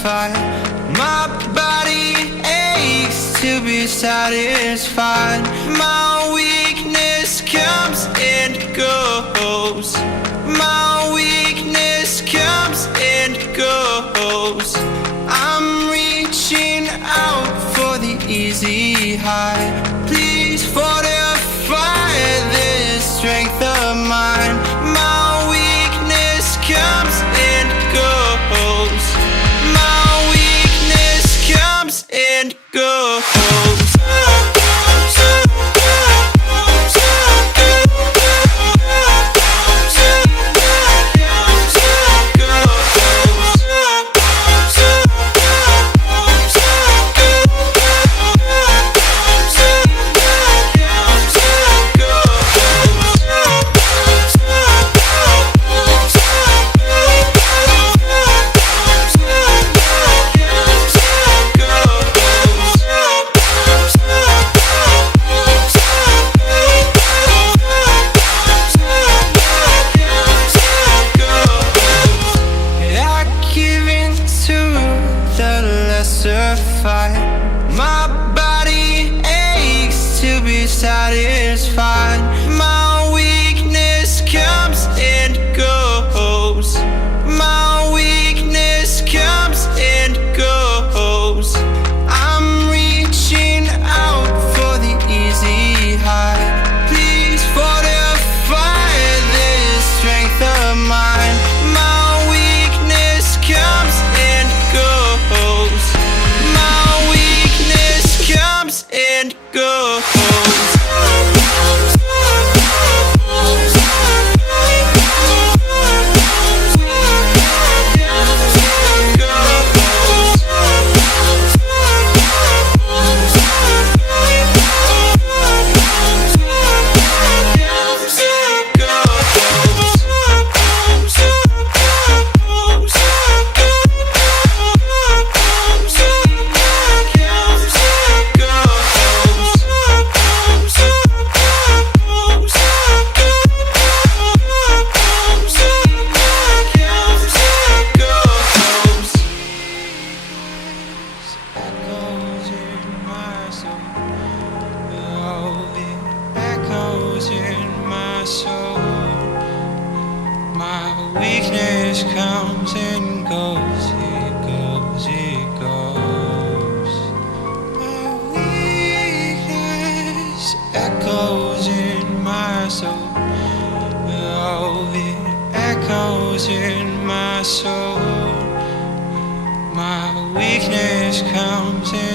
certified. My body aches to be satisfied. My weakness comes and goes. My weakness comes and goes. I'm reaching out for the easy high. Please fortify this strength of mine. My weakness comes and goes. My weakness comes and goes. My body aches to be satisfied. My weakness comes and goes. My weakness comes and goes. I'm reaching out for the easy high. Please fortify this strength of mine. My weakness comes and goes. And go. Weakness comes and goes, it goes, it goes. My weakness echoes in my soul. Oh, it echoes in my soul. My weakness comes and